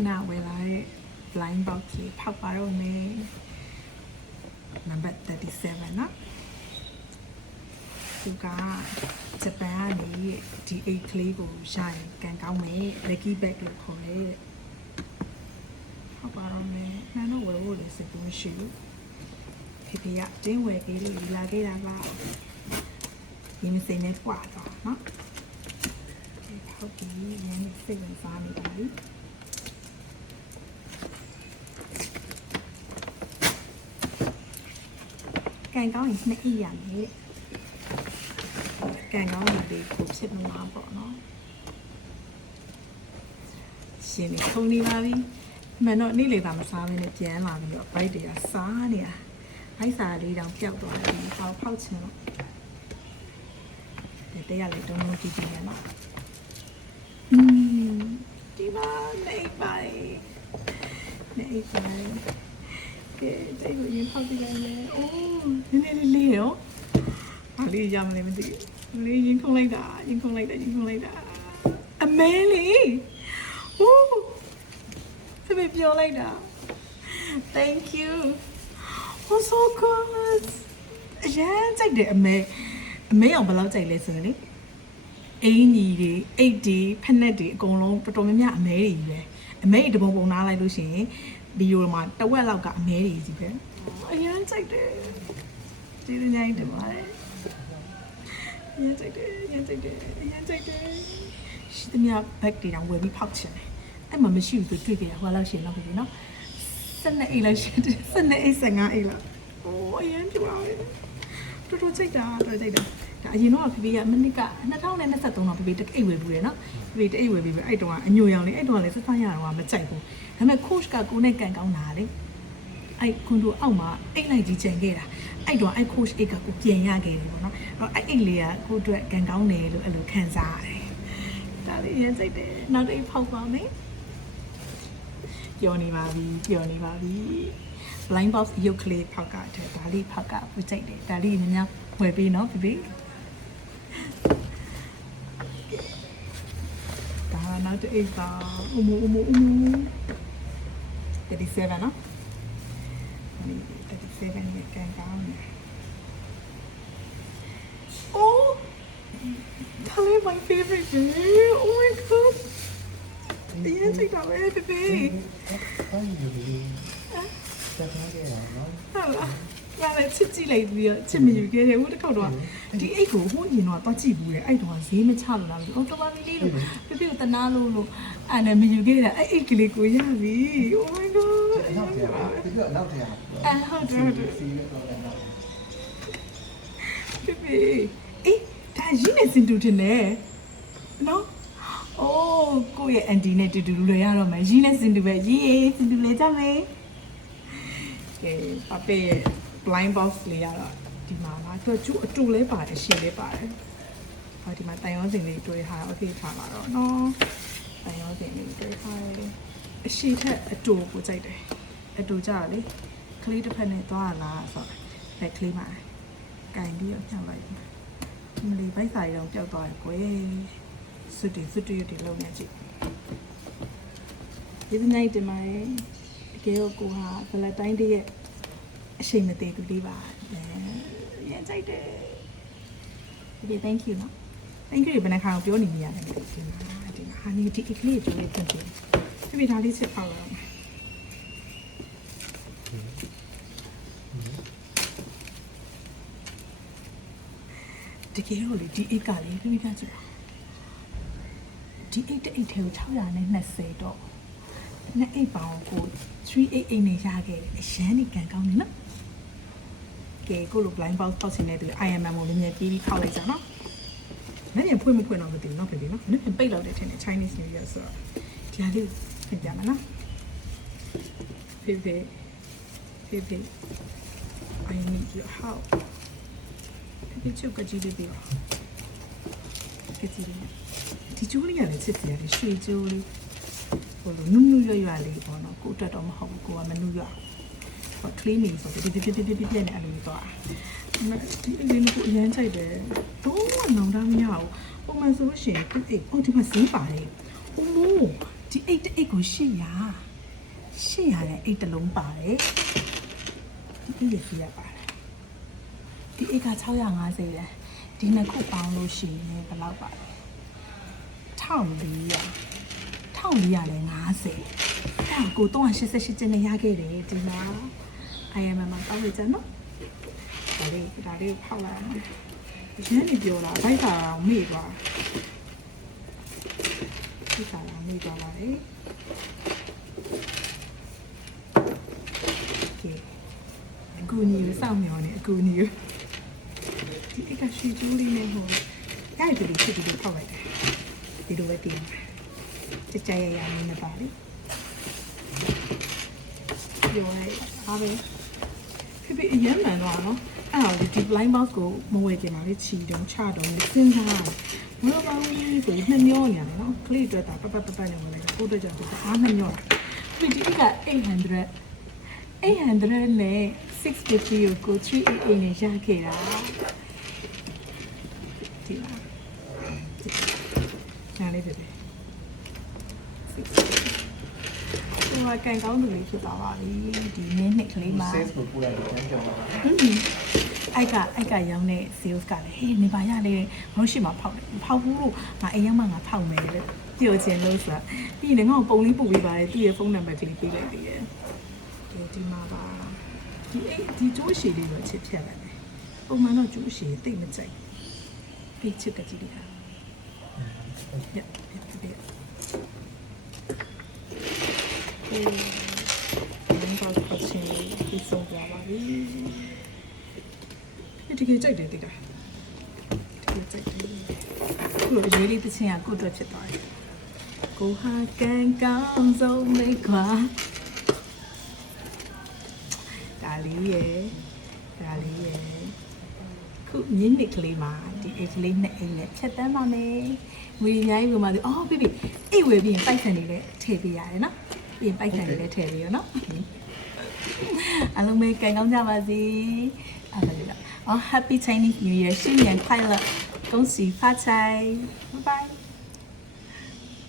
ခုနဝယ်လာတဲ့ blind box လေးဖောက်ပါတော့မယ် number 37နော်သူကဂျပန်ကနေဒီအိတ်ကလေးကိုရရင်ကန်ကောင်းမယ် lucky bag လို့ခေါ်တယ်ဖောက်ပါတော့မယ်နားတော့ဝယ်ဖို့လည်းစိတ်ကူးမရှိဘူးဖေဖေကတင်းဝယ်ကြီးလေးလာခဲ့တာပါဒီမစိမ့်နဲ့ပွားတော့နော်ဟုတ်ပြီရင်းစိတ်ဝင်စားနေပါပြီကန်ကောင်းရင်နှစ်အိရမယ်ကန်ကောင်းရင်ဒီကိုဖြစ်မှာပေါ့နော်ရှင်နေခုံနေပါပြီမန်တော့နေ့လေသာမစားဘဲနဲ့ပြန်လာပြီးတော့ bite တွေကစားနေတာဘိုက်စားလေးတောင်ပျောက်သွားတယ်ဟောဖောက်ချင်တော့တဲ့ရလေတုံးလုံးကြည့်ကြည့်ရနော်ဒီမှာနေပါနေပါကဲတိတ်ကိုရင်ဖောက်ကြည့်လိုက်လေအိုးနည်းနည်းလေးရောဘာလေးရမလဲမသိဘူးလေးရင်ခုန်လိုက်တာအမဲလေးဟိုးဖေဖေပြောလိုက်တာ thank you oh so good အရင်ကြိုက်တယ်အမဲအောင်ဘယ်လောက်ကြိုက်လဲဆိုရင်လေအင်းကြီးတွေအိတ်တွေဖက်နက်တွေအကုန်လုံးတော်တော်များများအမဲတွေကြီးပဲအမဲတွေတပုံနားလိုက်လို့ရှိရင်ဗီဒီယိုမှာတဝက်လောက်ကအမဲတွေကြီးပဲအရင်ကြိုက်တယ်ဒီလိုညာတယ်ပါလေအရင်ကြိုက်တယ်ရှိသမျှဘက်တွေတောင်ဝယ်ပြီးဖောက်ချင်တယ်အဲ့မှာမရှိဘူးဆိုတွေ့ကြရဟိုလောက်ရှင်တော့ပြီနော်12အိတ်လောက်ရှိတယ်12အိတ်15အိတ်လောက်အိုးအရင်ပြောရတယ်တော်တော်ကြိုက်တာဒါအရင်တော့ဖေဖေကမနစ်က2023တော့ဖေဖေတအိတ်ဝယ်ဘူးတယ်နော်ဖေဖေတအိတ်ဝယ်ပြီးအဲ့တုန်းကအညိုရောင်လေးအဲ့တုန်းကလည်းစစရတော့မကြိုက်ဘူးဒါပေမဲ့ coach ကကိုနဲ့ကန်ကောင်းတာလေအဲ့ကွန်ဒိုအောက်မှာအိတ်လိုက်ကြီးကျန်ခဲ့တာအဲ့တော့အဲ့ coach အိတ်ကကိုပြင်ရခဲ့တယ်ပေါ့နော်အဲ့အိတ်လေးကကိုအတွက်ကန်ကောင်းတယ်လို့အဲ့လိုခံစားရတယ်ဒါလေးရမ်းစိတ်တယ်နောက်တစ်ဖောက်ပါမယ်ပျော်နေပါပြီ blind box ရုပ်ကလေးဖောက်ကတဲ့ဒါလေးဖောက်ကပူကြိုက်တယ်ဒါလေးများဝယ်ပေးနော်ဖေဖေဒါနောက်တစ်အိတ်ပါအမ37နော်37နဲ့ကန်ကောင်းနေOh that is my favorite girl oh my god ဒီရင်စိတ်ပါပဲဖေဖေဟုတ်လားချစ်ကြည့်လိုက်ပြီးတော့ချစ်မယူခဲ့တယ်ဟိုတစ်ခေါက်တော့ဒီအိတ်ကိုဟိုရင်တော့တော့ကြည့်ဘူးလေအဲ့တော့ဈေးမချလို့လားအော်တော်ပါမီလေးလို့ဖေဖေကိုတနာလို့အဲ့နဲ့မယူခဲ့တာအဲ့အိတ်ကလေးကိုရပြီ oh my god နောက်ထပ်ဒီကနောက်ထပ်ဟုတ်တယ်ဖေဖေအေးဒါရင်းနေစင်တူတင်နေနော်အိုးကိုယ့်ရဲ့အန်တီနဲ့တူတူလွယ်ရတော့မယ်ရင်းနဲ့စင်တူပဲရင်းစင်တူလေကြမယ်ကဲပပေရဲ့ blind box လေးကတော့ဒီမှာပါသူကျူအတူလဲပါတယ်ရှင်းလဲပါတယ်ဟောဒီမှာတိုင်ရောစင်လေးတွေ့ထားโอเคထားပါတော့နော်တိုင်ရောစင်လေးတွေ့ထားတယ်အရှိထက်အတူကိုကြိုက်တယ်အတူကြလေကလေးတစ်ဖက်နဲ့သွားလာဆိုတော့ဘက်ကလေးမှာကင်ပြီးတော့ညှောက်လိုက်မလီဘိုက်စာရီတော့ပျောက်သွားတယ်ကွယ်စွတ်တီလုံးနေကြည့်ဒီနေ့ဒီမှာတကယ်ကိုဟာဗလက်တိုင်းတည်းရဲ့အချိန်မသေးဘူးလေးပါရမ်းကြိုက်တယ်ဒီ thank you နော် thank you ဘယ်နှခါပြောနေနေရတယ်ဒီမှာဟာနေဒီကလေးကျွေးတင်တယ်ဒီဒါလေးချက်ပေါက်လာတကယ်လို့လေဒီအိတ်ကလေပြပြကြည့်ပါဒီအိတ်အိတ်ထဲကို620တော့နှစ်အိတ်ပေါင်းကို388နဲ့ရခဲ့အရန်နေကန်ကောင်းနေနော်ကဲကိုလို blind box ပေါက်စင်နေသူ IMM ကိုလည်းမြင်ပြီးခောက်လိုက်ကြနော်မင်းဖွင့်မဖွင့်တော့မသိဘူးနော်ပြင်နော်မင်းပိတ်လောက်တယ်ထင်တယ် Chinese New Year ဆိုတော့ဒီဟာလေးပြင်ပြမယ်နော်ဖေဖေ I need your help ဖေချုပ်ကကြည့်ပြီးတော့ကြည့်ဒီကျိုးလေးရတယ်ချစ်တယ်ရွှေကျိုးလေးဟိုလိုနုနုရွရွလေးပေါ့နော်ကိုအတွက်တော့မဟုတ်ဘူးကိုကမနုရွဟို clean နေဆိုတော့ဒီနဲ့အဲ့လိုသွားဒီအလေးကိုအရန်ချိုက်တယ်တော့နောင်တမရဘူးပုံမှန်ဆိုလို့ရှိရင်ဒီမှာဈေးပါတယ်ဟိုမိုး ဒီအိတ်အိတ်ကို800တဲ့အိတ်တစ်လုံးပါတယ်ဒီအိတ်ရစီရပါတယ်ဒီအိတ်က650ရယ်ဒီနှစ်ခုပေါင်းလို့ရှိရင်ဘယ်လောက်ပါလဲ1400လည်း50အဲ့ကို388ကျင်းနဲ့ရခဲ့တယ်ဒီမှာ IMM မှာတောက်ရကြနော်ဒါလေးကိုဖောက်လိုက်အောင်ရင်းနေပြောတာဘိုက်ခါအောင်မေ့သွားဒီခါအောင်မေ့သွားပါလေကဲအကူညီကိုစောင့်မျှော်နေအကူညီကိုဒီအကရှိကျူးလေးနဲ့ဟိုရိုက်ပြီးချစ်ပြီးဖောက်လိုက်တယ်ဒီလိုပဲတည်ကြကြရရနေပါလေပြောလိုက်အားပဲဖိအရင်မှန်တော့နော်အဲ့တော့ဒီ blind box ကိုမဝယ်ကြပါလေချီတုံးချတုံးစဉ်းစားမလို့ကောင်းကြီးဆိုနှစ်မျောနေရတယ်နော်ကလေးအတွက်တာပတ်နဲ့ဝင်လိုက်ကိုအတွက်ကြောင့်အားနှစ်မျောတာဖိဒီက800နဲ့650ကို388နဲ့ရခဲ့တာဒီလားညာလေးပဲဟိုကကန်ကောင်းသူလေးဖြစ်သွားပါပြီဒီနည်းနှစ်ကလေးမှာ sales ကိုပို့ရတယ်ကျန်ကြောင်ပါ အိုက်ကရောင်းတဲ့ sales ကလည်းဟေးနေပါရလေမဟုတ်ရှိမှာဖောက်ဘူးလို့ငါအိမ်ရောက်မှငါဖောက်မယ်လို့ပြောချင်လို့ဆိုတာပြီးရင်ငါ့ကိုပုံလေးပို့ပေးပါတယ်သူ့ရဲ့ဖုန်းနံပါတ်ကလေးပေးလိုက်သေးတယ်ဒီမှာပါဒီကျိုးရှည်လေးတော့ချစ်ဖြတ်လိုက်တယ်ပုံမှန်တော့ကျိုးရှည်တိတ်မကြိုက်ပြီးချစ်ကကြည့်ရအောင်ရတော့ပတ်ချင်ဒီဆုံးသွားပါပြီတကယ်ကြိုက်တယ်တိတ်တာတကယ်ကြိုက်တယ်ခုလိုရွေးလေးတစ်ချင်းကကိုယ့်အတွက်ဖြစ်သွားတယ်ကိုဟာကန်ကောင်းဆုံးမိခွာဒါလေးရယ်ခုမြင်းနစ်ကလေးမှာဒီအိတ်ကလေးနဲ့အိတ်နဲ့ဖြတ်တန်းပါမယ်ငွေအများကြီးဝင်ပါသေးအော်ပြီအိတ်ဝယ်ပြီးရင်ပိုက်ဆံလေးလည်းထည့်ပေးရတယ်နော်ပြီးရင်ပိုက်ဆံလေးလည်းထည့်ပေးရနော်အားလုံးပဲကန်ကောင်းကြပါစေအားလုံး Happy Chinese New Year 新年快乐恭喜发财拜拜